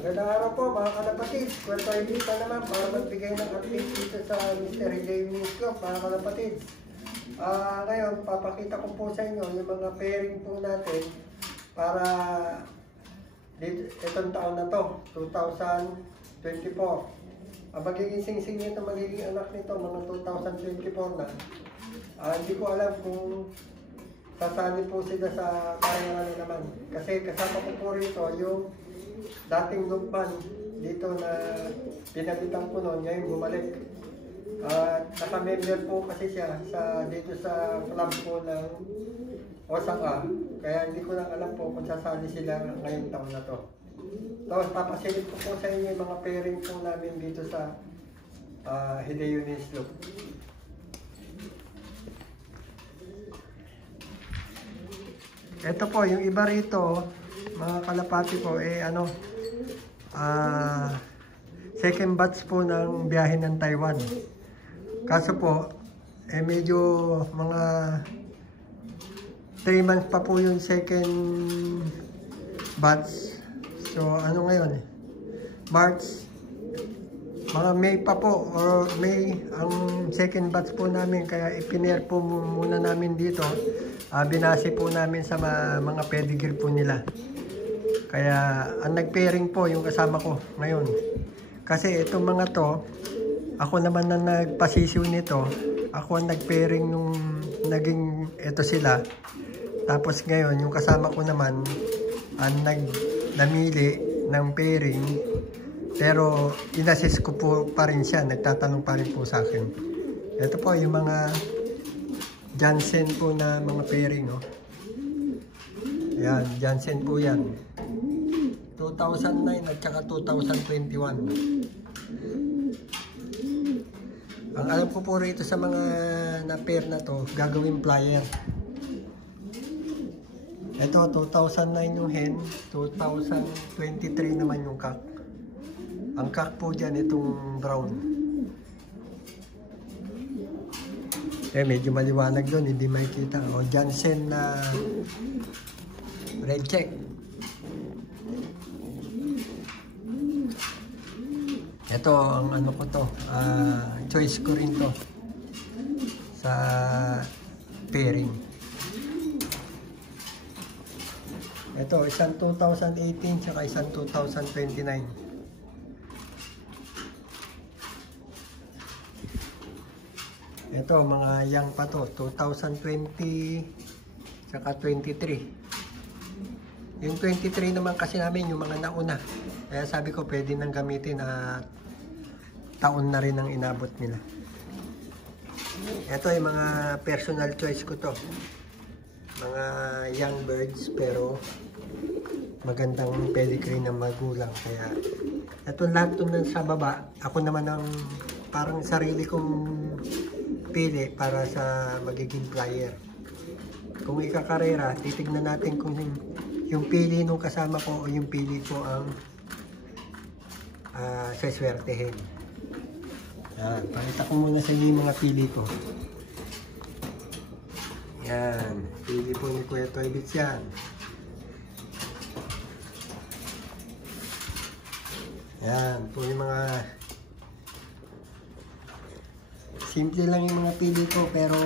Magandang araw po mga kalapatid. Kwento ay dito naman para magbigay ng update dito sa Mr. Hideo News Club mga kalapatid. Ngayon, papakita ko po sa inyo yung mga pairing po natin para itong taon na to, 2024. Ang magiging singsing nito, magiging anak nito, mga 2024 na. Hindi ko alam kung sasali po sila sa kaya naman. Kasi kasama ko po rito yung dating lukman dito na pinabitan ko noon, ngayon bumalik. Naka-member po kasi siya dito sa club po ng Osaka. Kaya hindi ko lang alam po kung sasali sila ngayong taon na to. Tapos papasilip ko po sa inyo yung mga pairing po namin dito sa Hideo News Club. Ito po, yung iba rito, mga kalapati po, second batch po ng biyahe ng Taiwan. Kaso po, medyo mga 3 months pa po yung second batch. So, ano ngayon? March, mga May pa po, or May ang second batch po namin. Kaya ipiner po muna namin dito. Binasi po namin sa mga pedigree po nila. Kaya ang nag-pairing po yung kasama ko ngayon. Kasi itong mga to, ako naman na nagpasisiw nito. Ako ang nag-pairing nung naging ito sila. Tapos ngayon yung kasama ko naman ang namili ng pairing. Pero inassist ko po pa rin siya. Nagtatanong pa rin po sa akin. Ito po yung mga Jansen po na mga pairing, no? Yan, Jansen po yan. 2009 at saka 2021. Ang alam ko po rito sa mga na-pair na to, gagawin flyer. Ito, 2009 yung hen, 2023 naman yung cock. Ang cock po dyan, itong brown. Medyo maliwanag doon, hindi makikita. O, Jansen na red check. Ito, ang ano ko to, choice ko rin to sa pairing. Ito, isang 2018 saka isang 2029. Ito, mga young pa to, 2020 saka 23. Yung 23 naman kasi namin yung mga nauna. Kaya sabi ko pwede nang gamitin na taon na rin ang inabot nila. Ito yung mga personal choice ko to. Mga young birds pero magandang pedigree ng magulang. Kaya ito lahat to sa baba. Ako naman ang parang sarili kong pili para sa magiging flyer. Kung ikakarera, titignan natin kung yung pili nung kasama ko o yung pili ko ang saswertehin. Pakita ko muna sa inyo yung mga pili ko. Yan, pili po ni Kuya Toybits yan. Yan po yung mga simple lang yung mga pili ko pero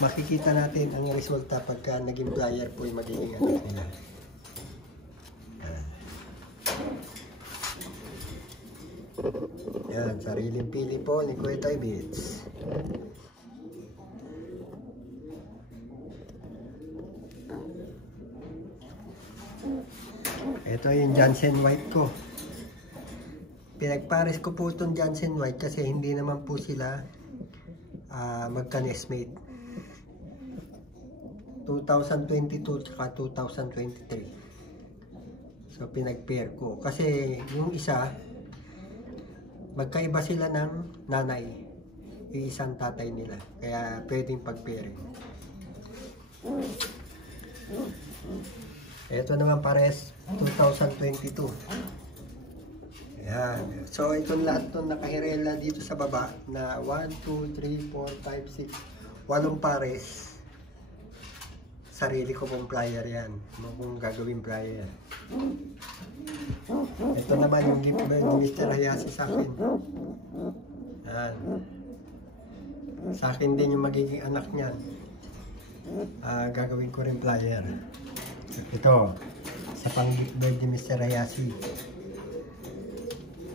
makikita natin ang resulta pagka naging flyer po yung magiging anak nila. Yan, sariling pili po ni Kuya Toybits. Ito yung Jansen White ko. Pinagpares ko po itong Jansen White kasi hindi naman po sila magka-nestmate. 2022 tsaka 2023. So pinag-pair ko. Kasi yung isa, magkaiba sila ng nanay. Yung isang tatay nila. Kaya pwedeng pag-pairing. Ito naman pares 2022. Ayan. So, itong lahat itong nakahirela dito sa baba na 1, 2, 3, 4, 5, 6, 8 pares. sarili ko pong plier yan. Kung gagawin plier. Ito naman yung gift ni Mr. Hayashi sa akin. Yan. Sa akin din yung magiging anak niyan. Gagawin ko rin plier. Ito, sa pang-gift bird ni Mr. Hayashi.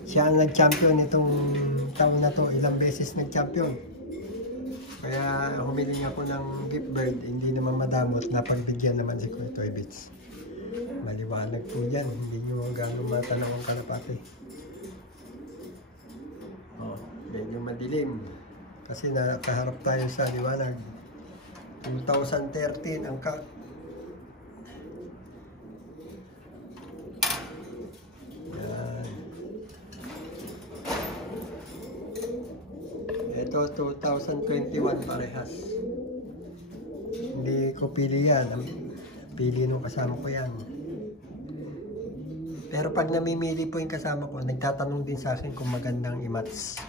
Siya ang nag-champion itong taon na to. Ilang beses nag-champion. Kaya humiling ako ng gift bird. Hindi naman madamot. Napagbigyan naman si Kuya Toy Bits. Maliwanag po yan. Hindi nyo gano'ng matanong ang kalapati. Medyo madilim. Kasi nakaharap tayo sa liwanag. 2013 ang yan. Ito 2021 parehas. Hindi ko pili yan. Pili nung kasama ko yan. Pero pag namimili po yung kasama ko, nagtatanong din sa akin kung magandang i-match.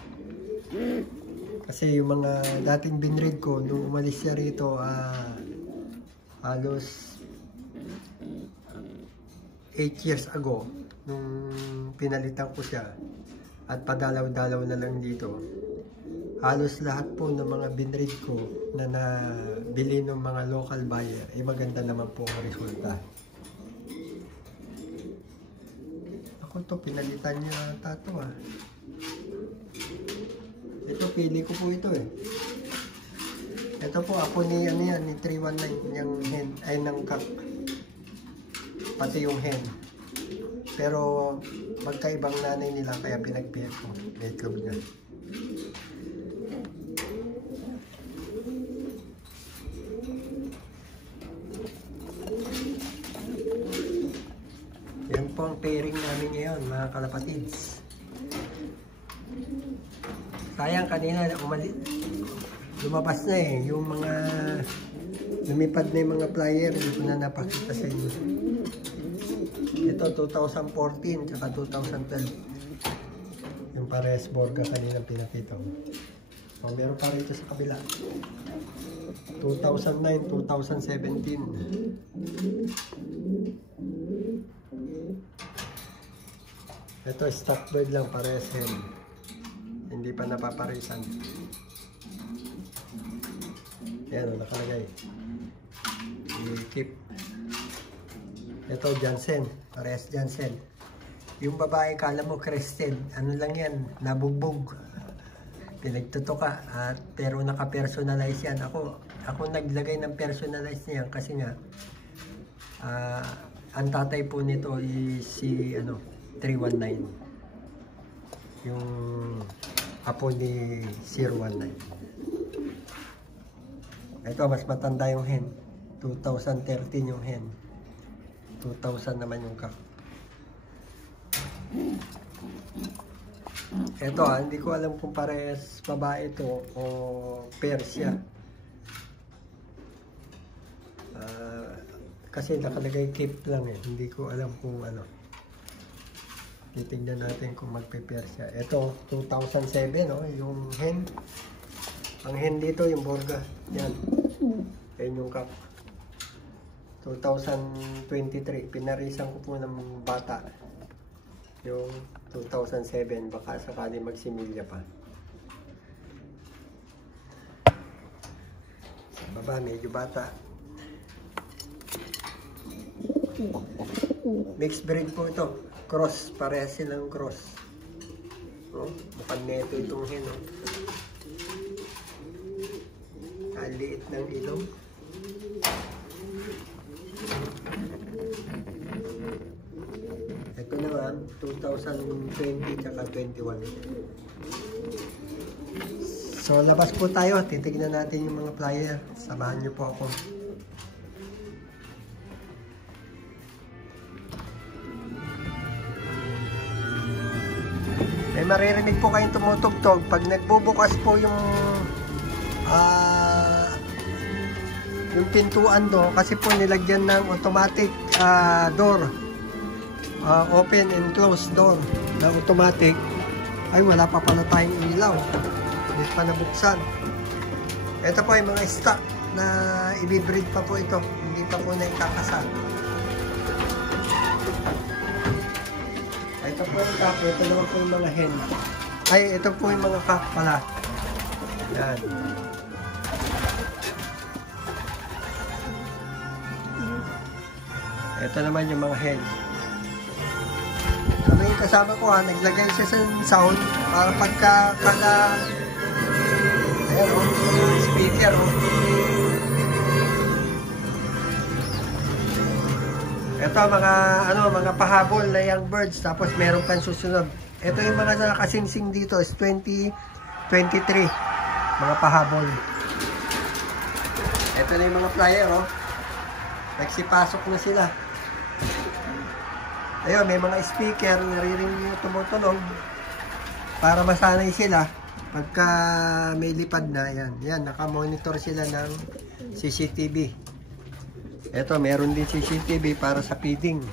Kasi yung mga dating binread ko, nung umalis siya rito, halos 8 years ago, nung pinalitan ko siya, at padalaw-dalaw na lang dito, halos lahat po ng mga binread ko na nabili ng mga local buyer, ay maganda naman po ang resulta. Ako to, pinalitan niya tato Ito, pili ko po ito eh. Ito po, ako ni 319, yung hen, ay ng kak. Pati yung hen. Pero, magkaibang nanay nila, kaya pinagpihak ko. May itlog niya. Yan po ang pairing namin ngayon, mga kalapatids. Sayang kanina lumabas na eh, yung mga lumipad na yung mga plier, hindi ko na napakita sa inyo. Ito 2014 tsaka 2012. Yung parehas Borga kanina pinakita ko. So, meron pa rito sa kabila. 2009, 2017. Ito stock bird lang, parehas hen. Hindi pa napaparisan. Yan, nakalagay. I-keep. Ito, Jansen. Parehas Jansen. Yung babae, kala mo crested. Ano lang yan? Nabugbog. Pinagtutuka. Pero naka-personalize yan. Ako naglagay ng personalize niyan kasi nga ang tatay po nito is si 319. Yung apo ni 019. Ito, mas matanda yung hen. 2013 yung hen. 2000 naman yung kak. Ito, hindi ko alam kung parehas babae ito o Persia. Kasi nakalagay cape lang eh. Hindi ko alam kung ano. Titignan natin kung magpe-pair siya. Ito, 2007, yung hen. Ang hen dito, yung Borga. Yan. Yan yung kak. 2023. Pinarisan ko po ng bata. Yung 2007. Baka sakali magsimilya pa. Baba, medyo bata. Mixed breed po ito. Cross, parehas silang cross. Mukhang neto itong hen. Ang liit ng ilong. Ito naman, 2020 tsaka 21. So, labas po tayo. Titignan natin yung mga plier. Samahan niyo po ako. May maririnig po kayong tumutugtog pag nagbubukas po yung pintuan do, kasi po nilagyan ng automatic door, open and close door na automatic. Ay, wala pa pala tayong ilaw, hindi pa nabuksan. Ito po ay mga stock na ibibreed pa po ito, hindi pa po na ikakasal. Ito po yung cup. Ito naman po yung mga hen. Ay, ito po yung mga cup pala. Yan. Ito naman yung mga hen. Kami yung kasama ko ha, naglagay siya sa sound para pagka ayan o, speaker o. Ito mga pahabol na young birds, tapos meron pang susunod. Ito yung mga nakasingsing dito is 2023 mga pahabol. Ito na yung mga flyer o. Nagsipasok na sila. Ayun, may mga speaker, naririnig yung tumutunog para masanay sila pagka may lipad na. Yan, nakamonitor sila ng CCTV. Ito, meron din CCTV para sa feeding.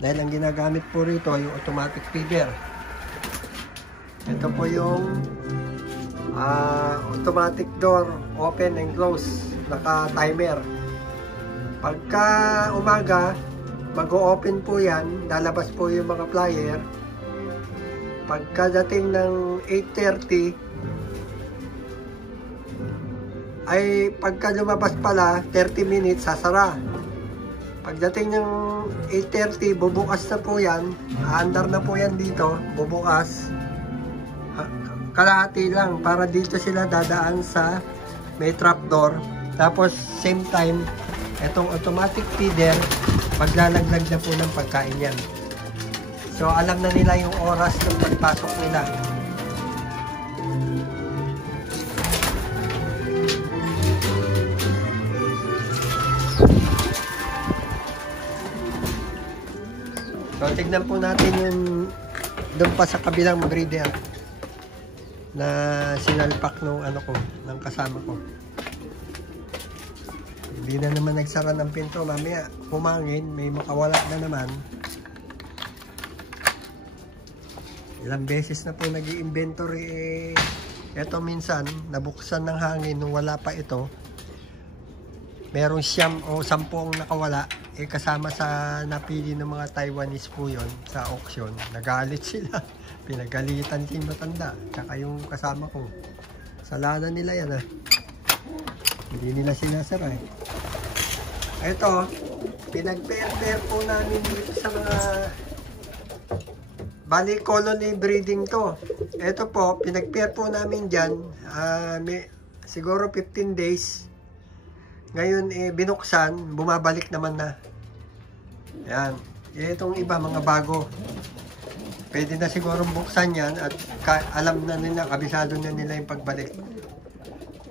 Dahil ang ginagamit po rito yung automatic feeder. Ito po yung automatic door, open and close, naka-timer. Pagka umaga, mag-o-open po yan, lalabas po yung mga flyer. Pagkadating ng 8:30, ay pagka lumabas pala, 30 minutes, sasara. Pagdating ng 8:30, bubukas na po yan, aandar na po yan dito, bubukas. Kalahati lang, para dito sila dadaan sa may trapdoor. Tapos, same time, itong automatic feeder, maglalaglag na po ng pagkain yan. So, alam na nila yung oras ng pagpasok nila. So, tignan po natin yung doon pa sa kabilang breeder na sinalpak nung ng kasama ko. Hindi na naman nagsara ng pinto. Mamaya humangin, may makawala na naman. Ilang beses na po nag-i-inventory. Ito minsan, nabuksan ng hangin nung wala pa ito. Merong 9 o 10 nakawala. Kasama sa napili ng mga Taiwanese po yun sa auction. Nagalit sila. Pinagalitan si matanda. Tsaka yung kasama ko. Salanan nila yan ha. Hindi nila sinasara eh. Ito, pinag-pair-pair po namin dito sa mga bali colony breeding to. Ito po, pinag-pair po namin dyan. Siguro 15 days. Ngayon, binuksan, bumabalik naman na. Yan. Itong iba, mga bago. Pwede na siguro buksan yan at alam na nila, kabisado na nila yung pagbalik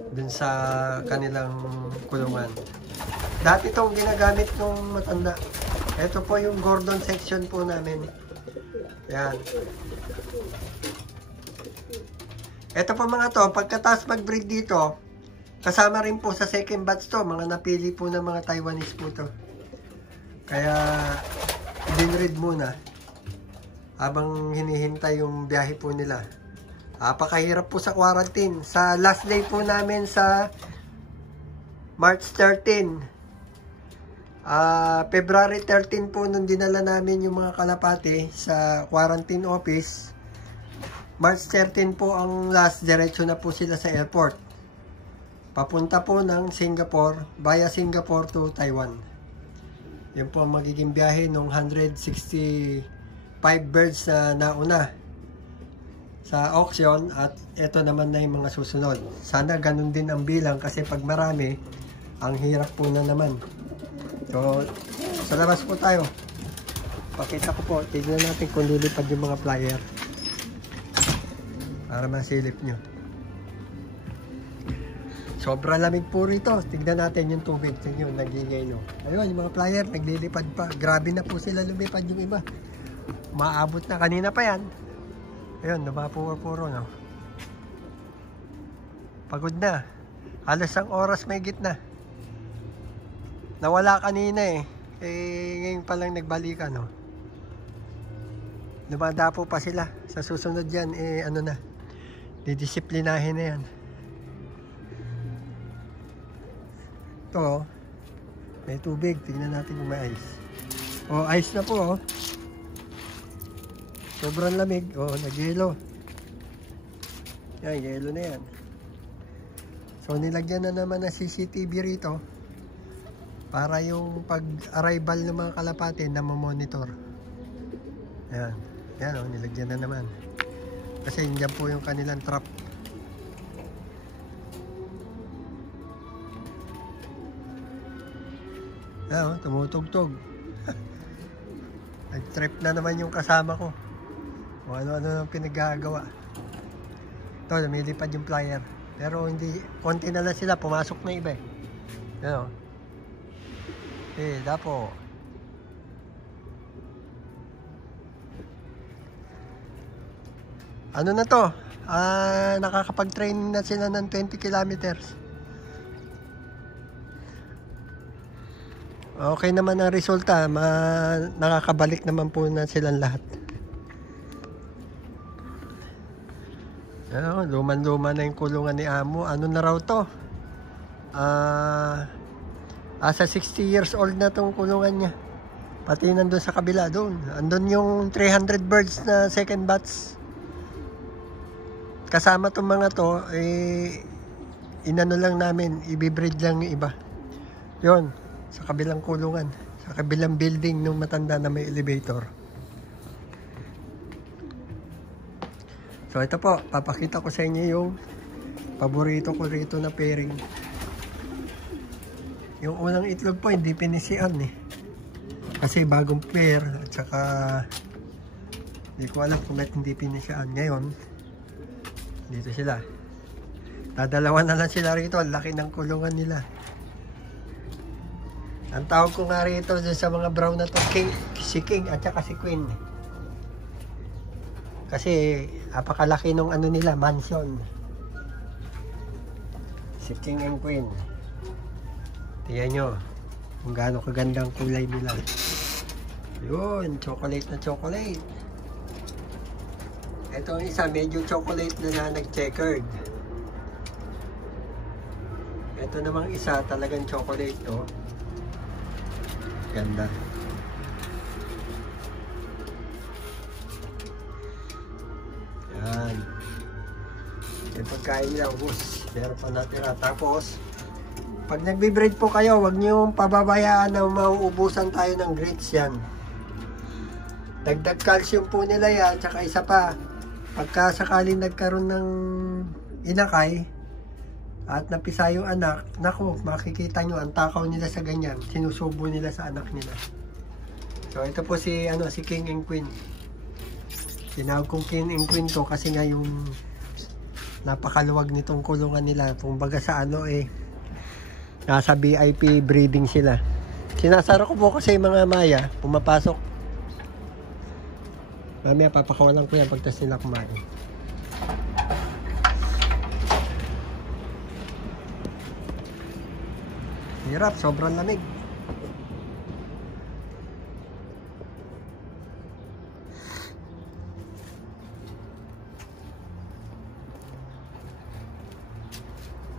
dun sa kanilang kulungan. Dati itong ginagamit ng matanda. Ito po yung Gordon section po namin. Yan. Ito po mga to, pagkatapos mag-breed dito, kasama rin po sa second batch to, mga napili po ng mga Taiwanese po to. Kaya, dinread muna habang hinihintay yung biyahe po nila. Napakahirap po sa quarantine. Sa last day po namin sa March 13, February 13 po nung dinala namin yung mga kalapate sa quarantine office. March 13 po ang last, diretso na po sila sa airport. Papunta po ng Singapore, via Singapore to Taiwan. Yun po ang magiging biyahe ng 165 birds na nauna sa auction, at ito naman na yung mga susunod. Sana ganun din ang bilang kasi pag marami, ang hirap po na naman. So, sa labas po tayo. Pakita ko po, tignan natin kung lilipad yung mga flyer para masilip nyo. Sobra lamig po rito. Tignan natin yung tubig. Tignan yung nagingay, no? Ayun, yung mga flyer naglilipad pa. Grabe na po sila lumipad yung iba. Maabot na. Kanina pa yan. Ayun, napapuro-puro, no? Pagod na. Halos ang oras may gitna. Nawala kanina eh. Ngayon pa lang nagbalikan, no? Lumadapo pa sila. Sa susunod yan, ano na. Didisiplinahin na yan. Ito, May tubig. Tingnan natin kung may ice. Oh, ice na po, oh. Sobrang lamig. Oh, nag-yelo. Yan, yelo na yan. So, nilagyan na naman ng CCTV rito para yung pag-arrival ng mga kalapate na mamonitor. Yan. Yan, oh, nilagyan na naman. Kasi yan po yung kanilang trap. Yan, oh, tumutugtog. Nag-trip na naman yung kasama ko. O ano-ano nang pinagagawa. Ito, lumilipad yung flyer. Pero hindi, konti na lang sila. Pumasok na iba eh. Yan, oh. Okay, dapo. Ano na to? Nakakapag-train na sila ng 20 kilometers. Okay naman ang resulta. Nakakabalik naman po na silang lahat. Luman-luma na yung kulungan ni Amo. Ano na raw to? Asa 60 years old na tong kulungan niya. Pati nandun sa kabila doon. Andun yung 300 birds na second batch. Kasama tong mga to, inano lang namin, ibibreed lang yung iba. Yun, sa kabilang kulungan. Sa kabilang building nung matanda na may elevator. So ito po, papakita ko sa inyo yung paborito ko rito na pairing. Yung unang itlog po, hindi pinisian eh. Kasi bagong pair, at saka hindi ko alam kung bakit hindi pinisian. Ngayon, dito sila. Dadalawa na lang sila rito, ang laki ng kulungan nila. Ang tawag ko nga rito sa mga brown na to, si King at saka si Queen. Kasi apakalaki nung ano nila, mansion. Si King and Queen. Tingnan nyo kung gaano kagandang kulay nila. Yun, chocolate na chocolate. Ito ang isa, medyo chocolate na nag-checkered. Ito namang isa, talagang chocolate to. Ganda. Yan. Yung pagkain nila, ubus. Meron pa natira. Tapos, pag nagbe-breed po kayo, huwag nyo pababayaan na mauubusan tayo ng grits yan. Dagdag calcium po nila yan. Tsaka isa pa, pagka sakaling nagkaroon ng inakay at napisa yung anak, naku, makikita nyo ang takaw nila sa ganyan. Sinusubo nila sa anak nila. So, ito po si King and Queen. Tinawag kong King and Queen to kasi nga yung napakaluwag nitong kulungan nila. Kumbaga sa nasa VIP breeding sila. Sinasara ko po kasi yung mga maya, pumapasok. Mamaya papakawalan ko yan pagtas nila kumain. Hirap, sobrang lamig.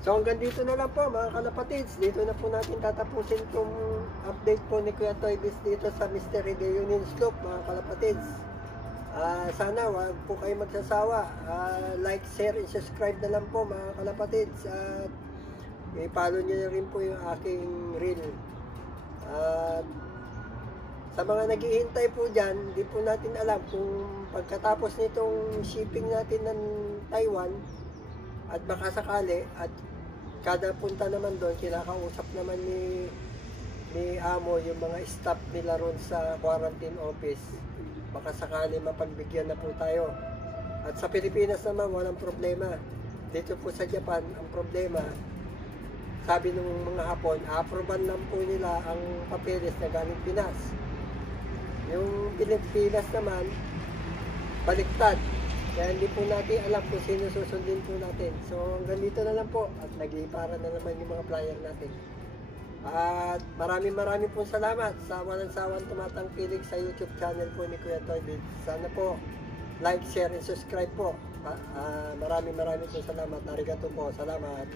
So hanggang dito na lang po mga kalapatids. Dito na po natin tatapusin itong update po ni Kuya Toybis dito sa Mystery Reunion Slope mga kalapatids. Sana wag po kayo magsasawa. Like, share, and subscribe na lang po mga kalapatids. At i-follow nyo na rin po yung aking reel. At sa mga naghihintay po dyan, hindi po natin alam kung pagkatapos nitong shipping natin ng Taiwan at baka sakali at kada punta naman doon, kinakausap naman ni Amo yung mga staff nila ron sa quarantine office. Baka sakali mapagbigyan na po tayo. At sa Pilipinas naman, walang problema. Dito po sa Japan, ang problema, sabi ng mga Hapon, aproban lang po nila ang papeles na galing Pinas. Yung Pilipinas naman, baliktad. Kaya hindi po natin alam kung sino susundin po natin. So hanggang dito na lang po at nag-iipara na naman yung mga flyer natin. At maraming po salamat sa walang sawang tumatangkilik sa YouTube channel po ni Kuya Toybis. Sana po like, share, and subscribe po. Maraming po salamat. Arigato po. Salamat.